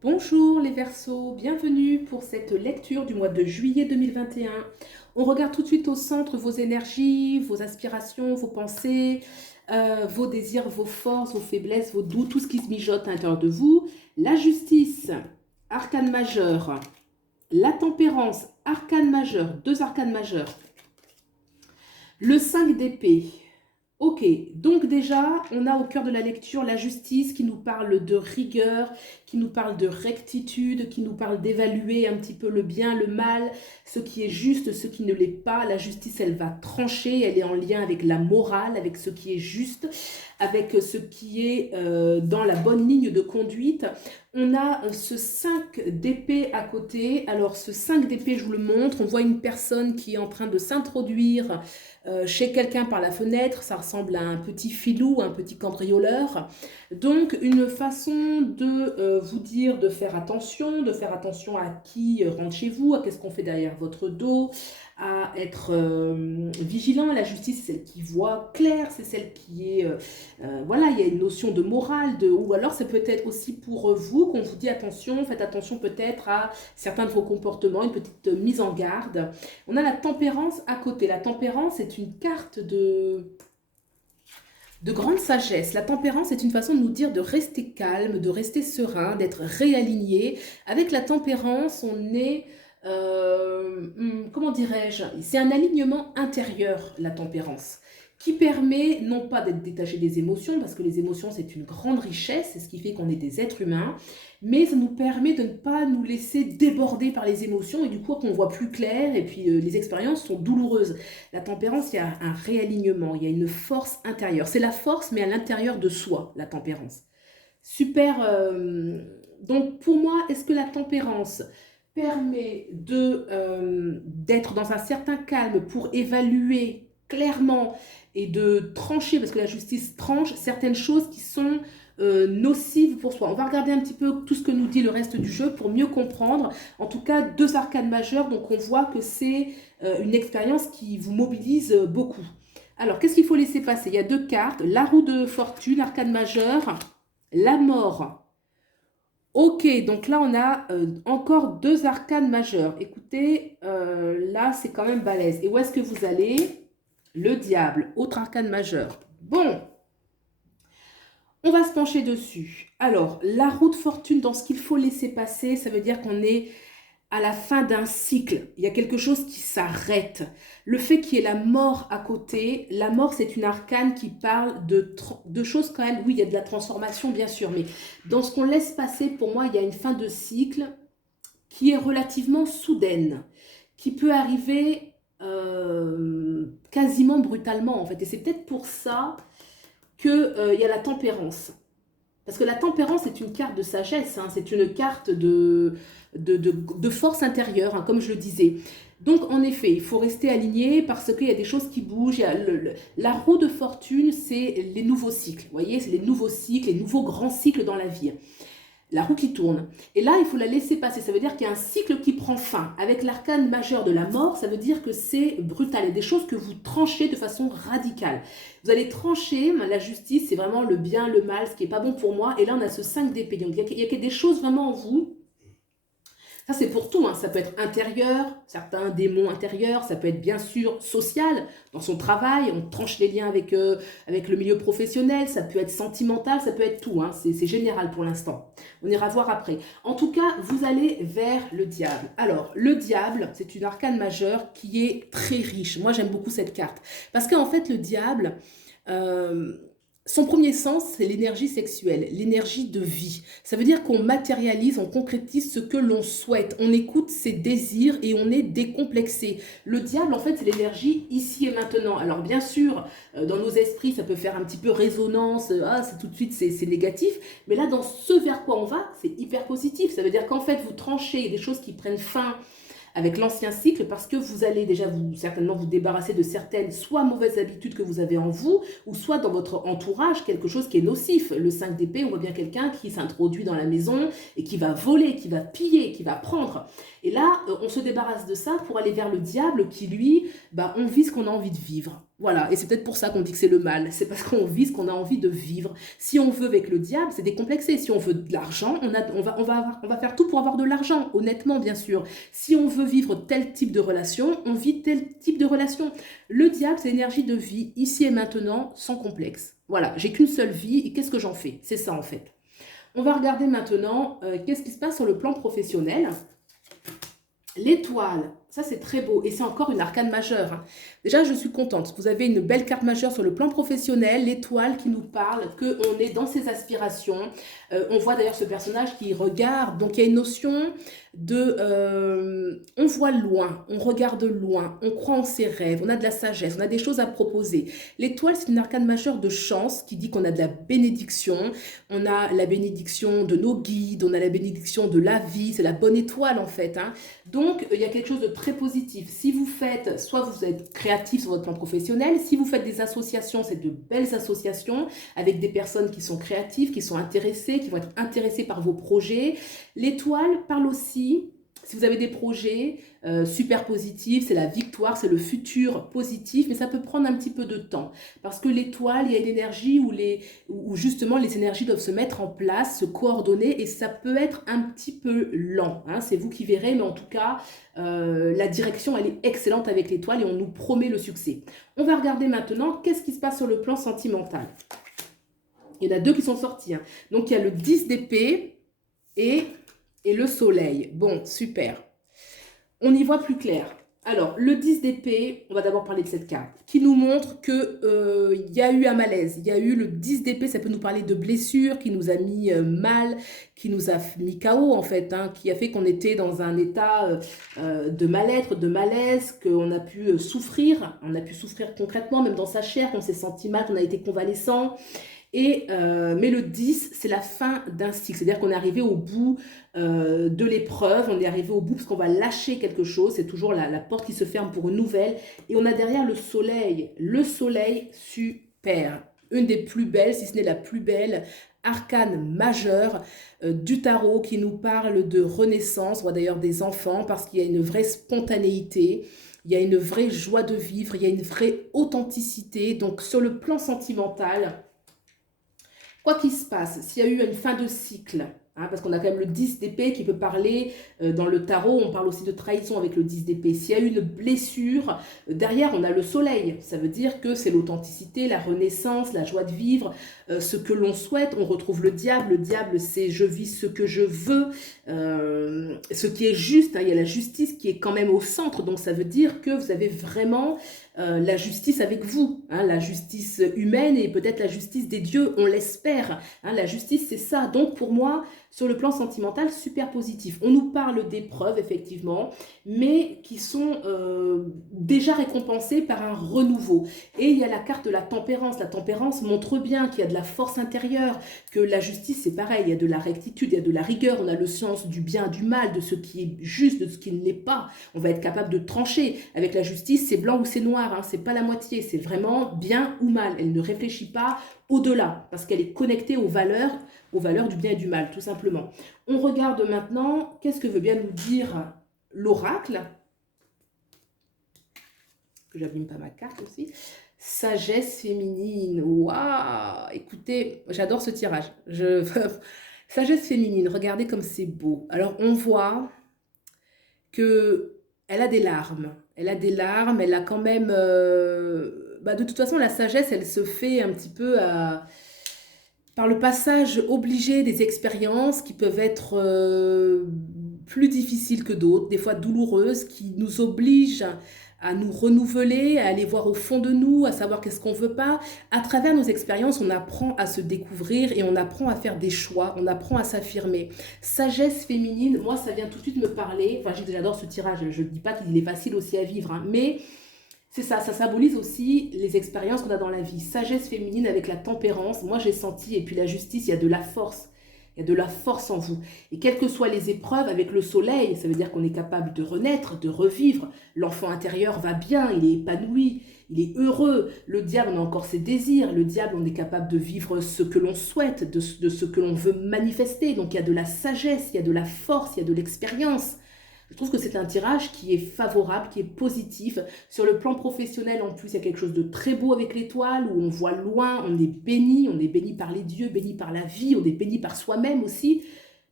Bonjour les Verseaux, bienvenue pour cette lecture du mois de juillet 2021. On regarde tout de suite au centre vos énergies, vos aspirations, vos pensées, vos désirs, vos forces, vos faiblesses, vos doutes, tout ce qui se mijote à l'intérieur de vous. La justice, arcane majeur. La tempérance, arcane majeur, deux arcanes majeurs. Le 5 d'épée. Ok, donc déjà, on a au cœur de la lecture la justice qui nous parle de rigueur, qui nous parle de rectitude, qui nous parle d'évaluer un petit peu le bien, le mal, ce qui est juste, ce qui ne l'est pas. La justice, elle va trancher, elle est en lien avec la morale, avec ce qui est juste, avec ce qui est dans la bonne ligne de conduite. On a ce 5 d'épée à côté. Alors ce 5 d'épée, je vous le montre, on voit une personne qui est en train de s'introduire chez quelqu'un par la fenêtre, ça ressemble à un petit filou, un petit cambrioleur. Donc une façon de vous dire de faire attention à qui rentre chez vous, à qu'est-ce qu'on fait derrière votre dos, à être vigilant. La justice, c'est celle qui voit clair, c'est celle qui est... voilà, il y a une notion de morale, ou alors c'est peut-être aussi pour vous qu'on vous dit attention, faites attention peut-être à certains de vos comportements, une petite mise en garde. On a la tempérance à côté. La tempérance est une carte de grande sagesse. La tempérance est une façon de nous dire de rester calme, de rester serein, d'être réaligné. Avec la tempérance, on est... comment dirais-je? C'est un alignement intérieur, la tempérance, qui permet non pas d'être détaché des émotions, parce que les émotions c'est une grande richesse, c'est ce qui fait qu'on est des êtres humains, mais ça nous permet de ne pas nous laisser déborder par les émotions et du coup qu'on voit plus clair et puis les expériences sont douloureuses. La tempérance, il y a un réalignement, il y a une force intérieure. C'est la force mais à l'intérieur de soi, la tempérance. Super. Donc pour moi, est-ce que la tempérance permet d'être dans un certain calme pour évaluer clairement et de trancher, parce que la justice tranche certaines choses qui sont nocives pour soi. On va regarder un petit peu tout ce que nous dit le reste du jeu pour mieux comprendre. En tout cas, deux arcanes majeures, donc on voit que c'est une expérience qui vous mobilise beaucoup. Alors, qu'est-ce qu'il faut laisser passer? Il y a deux cartes, la roue de fortune, arcane majeure, la mort. Ok, donc là on a encore deux arcanes majeures. Écoutez, là c'est quand même balèze. Et où est-ce que vous allez? Le diable, autre arcane majeur. Bon, on va se pencher dessus. Alors, la roue de fortune, dans ce qu'il faut laisser passer, ça veut dire qu'on est à la fin d'un cycle. Il y a quelque chose qui s'arrête. Le fait qu'il y ait la mort à côté, la mort c'est une arcane qui parle de choses quand même, oui il y a de la transformation bien sûr, mais dans ce qu'on laisse passer, pour moi il y a une fin de cycle qui est relativement soudaine, qui peut arriver quasiment brutalement en fait. Et c'est peut-être pour ça qu'il y a la tempérance. Parce que la tempérance est une carte de sagesse, hein, c'est une carte de force intérieure, hein, comme je le disais. Donc, en effet, il faut rester aligné parce qu'il y a des choses qui bougent. La roue de fortune, c'est les nouveaux cycles. Vous voyez, c'est les nouveaux cycles, les nouveaux grands cycles dans la vie. La roue qui tourne. Et là, il faut la laisser passer. Ça veut dire qu'il y a un cycle qui prend fin. Avec l'arcane majeur de la mort, ça veut dire que c'est brutal. Il y a des choses que vous tranchez de façon radicale. Vous allez trancher, la justice, c'est vraiment le bien, le mal, ce qui n'est pas bon pour moi. Et là, on a ce 5 d'épée. Donc, il y a des choses vraiment en vous. Ça, c'est pour tout, hein. Ça peut être intérieur, certains démons intérieurs, ça peut être bien sûr social, dans son travail, on tranche les liens avec le milieu professionnel, ça peut être sentimental, ça peut être tout, hein. C'est général pour l'instant. On ira voir après. En tout cas, vous allez vers le diable. Alors, le diable, c'est une arcane majeure qui est très riche. Moi, j'aime beaucoup cette carte. Parce qu'en fait, le diable... son premier sens, c'est l'énergie sexuelle, l'énergie de vie. Ça veut dire qu'on matérialise, on concrétise ce que l'on souhaite. On écoute ses désirs et on est décomplexé. Le diable, en fait, c'est l'énergie ici et maintenant. Alors, bien sûr, dans nos esprits, ça peut faire un petit peu résonance. Ah, c'est tout de suite, c'est négatif. Mais là, dans ce vers quoi on va, c'est hyper positif. Ça veut dire qu'en fait, vous tranchez des choses qui prennent fin avec l'ancien cycle parce que vous allez déjà certainement vous débarrasser de certaines soit mauvaises habitudes que vous avez en vous ou soit dans votre entourage quelque chose qui est nocif. Le 5 d'épée, on voit bien quelqu'un qui s'introduit dans la maison et qui va voler, qui va piller, qui va prendre. Et là, on se débarrasse de ça pour aller vers le diable qui, lui, on vit ce qu'on a envie de vivre. Voilà, et c'est peut-être pour ça qu'on dit que c'est le mal. C'est parce qu'on vit ce qu'on a envie de vivre. Si on veut avec le diable, c'est décomplexé. Si on veut de l'argent, on va faire tout pour avoir de l'argent, honnêtement, bien sûr. Si on veut vivre tel type de relation, on vit tel type de relation. Le diable, c'est l'énergie de vie, ici et maintenant, sans complexe. Voilà, j'ai qu'une seule vie, et qu'est-ce que j'en fais? C'est ça, en fait. On va regarder maintenant qu'est-ce qui se passe sur le plan professionnel. L'étoile, ça c'est très beau et c'est encore une arcane majeure, hein. Déjà, je suis contente. Vous avez une belle carte majeure sur le plan professionnel, l'étoile qui nous parle qu'on est dans ses aspirations. On voit d'ailleurs ce personnage qui regarde. Donc, il y a une notion de... on voit loin, on regarde loin, on croit en ses rêves, on a de la sagesse, on a des choses à proposer. L'étoile, c'est une arcane majeure de chance qui dit qu'on a de la bénédiction. On a la bénédiction de nos guides, on a la bénédiction de la vie. C'est la bonne étoile, en fait, hein. Donc, il y a quelque chose de très positif. Si vous faites, soit vous êtes créatif sur votre plan professionnel, si vous faites des associations, c'est de belles associations avec des personnes qui sont créatives, qui sont intéressées, qui vont être intéressées par vos projets. L'étoile parle aussi, si vous avez des projets super positifs, c'est la victoire, c'est le futur positif, mais ça peut prendre un petit peu de temps. Parce que l'étoile, il y a une énergie où justement les énergies doivent se mettre en place, se coordonner, et ça peut être un petit peu lent, hein. C'est vous qui verrez, mais en tout cas, la direction, elle est excellente avec l'étoile et on nous promet le succès. On va regarder maintenant qu'est-ce qui se passe sur le plan sentimental. Il y en a deux qui sont sortis, hein. Donc, il y a le 10 d'épée et le soleil. Bon, super. On y voit plus clair. Alors, le 10 d'épée, on va d'abord parler de cette carte, qui nous montre qu'il y a eu un malaise. Il y a eu le 10 d'épée, ça peut nous parler de blessures, qui nous a mis mal, qui nous a mis KO en fait, hein, qui a fait qu'on était dans un état de mal-être, de malaise, qu'on a pu souffrir. On a pu souffrir concrètement, même dans sa chair, qu'on s'est senti mal, qu'on a été convalescent. Mais le 10, c'est la fin d'un cycle. C'est-à-dire qu'on est arrivé au bout de l'épreuve, on est arrivé au bout parce qu'on va lâcher quelque chose. C'est toujours la porte qui se ferme pour une nouvelle. Et on a derrière le soleil. Le soleil, super. Une des plus belles, si ce n'est la plus belle, arcane majeure du tarot qui nous parle de renaissance. On voit d'ailleurs des enfants parce qu'il y a une vraie spontanéité. Il y a une vraie joie de vivre. Il y a une vraie authenticité. Donc sur le plan sentimental... Quoi qu'il se passe, s'il y a eu une fin de cycle, hein, parce qu'on a quand même le 10 d'épée qui peut parler, dans le tarot, on parle aussi de trahison avec le 10 d'épée. S'il y a eu une blessure, derrière on a le soleil. Ça veut dire que c'est l'authenticité, la renaissance, la joie de vivre, ce que l'on souhaite. On retrouve le diable. Le diable, c'est je vis ce que je veux, ce qui est juste, hein. Il y a la justice qui est quand même au centre. Donc ça veut dire que vous avez vraiment... la justice avec vous, hein, la justice humaine et peut-être la justice des dieux, on l'espère, hein, la justice c'est ça. Donc pour moi, sur le plan sentimental, super positif. On nous parle d'épreuves effectivement, mais qui sont déjà récompensées par un renouveau. Et il y a la carte de la tempérance. La tempérance montre bien qu'il y a de la force intérieure, que la justice c'est pareil, il y a de la rectitude, il y a de la rigueur, on a le sens du bien, du mal, de ce qui est juste, de ce qui ne l'est pas. On va être capable de trancher. Avec la justice, c'est blanc ou c'est noir, hein, c'est pas la moitié, c'est vraiment bien ou mal. Elle ne réfléchit pas au-delà, parce qu'elle est connectée aux valeurs du bien et du mal, tout simplement. On regarde maintenant, qu'est-ce que veut bien nous dire l'oracle? Que j'abîme pas ma carte aussi. Sagesse féminine. Waouh! Écoutez, j'adore ce tirage. Sagesse féminine, regardez comme c'est beau. Alors, on voit que elle a des larmes. Elle a des larmes, elle a quand même... de toute façon, la sagesse, elle se fait un petit peu par le passage obligé des expériences qui peuvent être plus difficiles que d'autres, des fois douloureuses, qui nous obligent à nous renouveler, à aller voir au fond de nous, à savoir qu'est-ce qu'on veut pas. À travers nos expériences, on apprend à se découvrir et on apprend à faire des choix, on apprend à s'affirmer. Sagesse féminine, moi, ça vient tout de suite me parler. Enfin, j'adore ce tirage, je ne dis pas qu'il est facile aussi à vivre, hein, mais c'est ça symbolise aussi les expériences qu'on a dans la vie. Sagesse féminine avec la tempérance, moi j'ai senti, et puis la justice, il y a de la force. Il y a de la force en vous. Et quelles que soient les épreuves, avec le soleil, ça veut dire qu'on est capable de renaître, de revivre. L'enfant intérieur va bien, il est épanoui, il est heureux. Le diable, on a encore ses désirs. Le diable, on est capable de vivre ce que l'on souhaite, de ce que l'on veut manifester. Donc il y a de la sagesse, il y a de la force, il y a de l'expérience. Je trouve que c'est un tirage qui est favorable, qui est positif. Sur le plan professionnel, en plus, il y a quelque chose de très beau avec l'étoile, où on voit loin, on est béni par les dieux, béni par la vie, on est béni par soi-même aussi.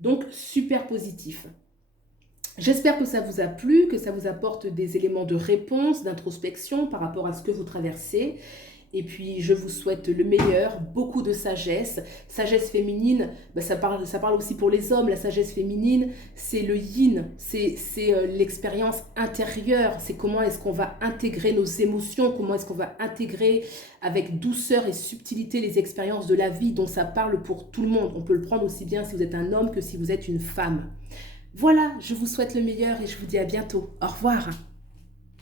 Donc, super positif. J'espère que ça vous a plu, que ça vous apporte des éléments de réponse, d'introspection par rapport à ce que vous traversez. Et puis, je vous souhaite le meilleur, beaucoup de sagesse. Sagesse féminine, bah, ça parle aussi pour les hommes. La sagesse féminine, c'est le yin, c'est l'expérience intérieure. C'est comment est-ce qu'on va intégrer nos émotions, comment est-ce qu'on va intégrer avec douceur et subtilité les expériences de la vie, dont ça parle pour tout le monde. On peut le prendre aussi bien si vous êtes un homme que si vous êtes une femme. Voilà, je vous souhaite le meilleur et je vous dis à bientôt. Au revoir.